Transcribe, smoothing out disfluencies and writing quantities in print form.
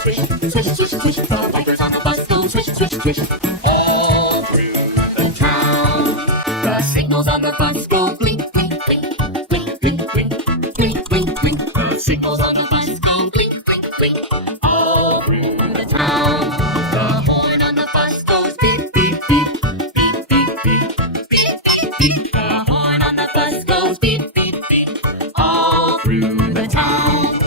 swish, swish, swish, swish. The bikers on the bus go swish, swish, swish. All through the town. The signals on the bus go blink, blink, blink, blink, blink, blink, blink, blink, blink. The signals on the bus go blink, blink, blink. All through the town.